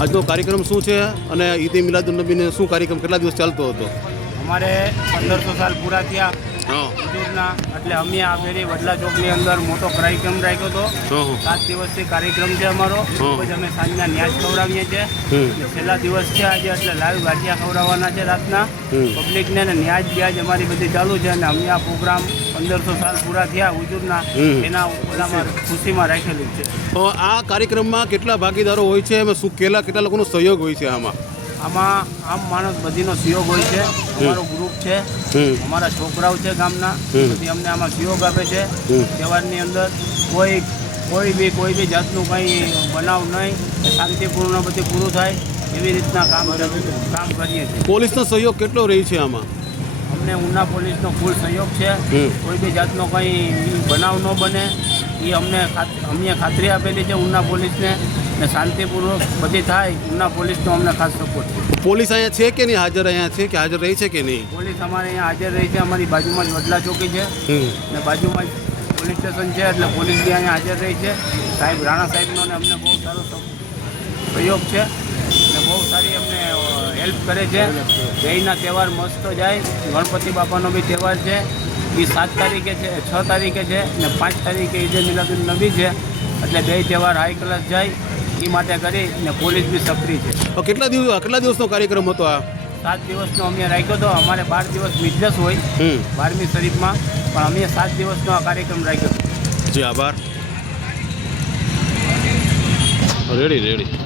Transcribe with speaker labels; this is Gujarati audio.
Speaker 1: આજનો કાર્યક્રમ શું છે અને ઈદ મિલાદુલનબીને શું કાર્યક્રમ, કેટલા દિવસ ચાલતો હતો?
Speaker 2: અમારે પંદરસો સાલ પૂરા થયા. હજુરના એટલે અમે આ ફેરી વડલા ચોકની અંદર મોટો કાર્યક્રમ રાખ્યો હતો. સાત દિવસથી કાર્યક્રમ છે અમારો. પછી અમે સાંજના ન્યાજ ખવડાવીએ છીએ. છેલ્લા દિવસ છે આજે એટલે લાઈવ ગાંઠિયા ખવડાવવાના છે રાતના. પબ્લિકને ને ન્યાજ બ્યાજ અમારી બધી ચાલુ છે અને અમે આ પ્રોગ્રામ પંદરસો સાલ પૂરા થયા હુજુરના. એના બધામાં ખુશીમાં રાખેલું છે.
Speaker 1: તો આ કાર્યક્રમમાં કેટલા ભાગીદારો હોય છે એમાં શું કેટલા કેટલા લોકોનો સહયોગ હોય છે આમાં?
Speaker 2: આમાં આમ માણસ બધીનો સહયોગ હોય છે. અમારો છે. અમારા છોકરાઓ છે ગામના. પછી અમને આમાં સહયોગ આપે છે. તહેવારની અંદર કોઈ કોઈ બી કોઈ બી જાતનું કંઈ બનાવ નહીં. શાંતિપૂર્ણ બધું પૂરું થાય એવી રીતના કામ કામ કરીએ છીએ.
Speaker 1: પોલીસનો સહયોગ કેટલો રહે છે આમાં?
Speaker 2: અમને ઉના પોલીસનો ફૂલ સહયોગ છે. કોઈ બી જાતનો કંઈ બનાવ ન બને. એ અમને અમને ખાતરી આપેલી છે ઉના પોલીસને. ને શાંતિપૂર્વક બધી થાય ઉના પોલીસનો અમને ખાસ સપોર્ટ છે.
Speaker 1: પોલીસ અહીંયા છે કે નહીં? હાજર અહીંયા છે કે હાજર રહી છે કે નહીં?
Speaker 2: પોલીસ અમારે અહીંયા હાજર રહી છે અમારી બાજુમાં જ વડલા ચોકી છે. ને બાજુમાં જ પોલીસ સ્ટેશન છે એટલે પોલીસ બી અહીંયા હાજર રહી છે. સાહેબ રાણા સાહેબનો ને અમને બહુ સારો સહ- સહયોગ છે. ને બહુ સારી અમને હેલ્પ કરે છે. જયના તહેવાર મસ્ત જાય. ગણપતિ બાપાનો બી તહેવાર છે. એ સાત તારીખે છે છ તારીખે છે ને પાંચ તારીખે ઈદે મિલાદુલ નબી છે. એટલે બે તહેવાર હાઈ ક્લાસ જાય. એ માટે કરી ને પોલીસ બી સક્રિય છે.
Speaker 1: તો કેટલા દિવસ કેટલા દિવસનો કાર્યક્રમ હતો આ?
Speaker 2: સાત દિવસનો અમે રાખ્યો હતો. અમારે બાર દિવસ બિઝનેસ હોય બારમી શરીફમાં. પણ અમે સાત દિવસનો આ કાર્યક્રમ રાખ્યો
Speaker 1: જી આભાર. Ready ready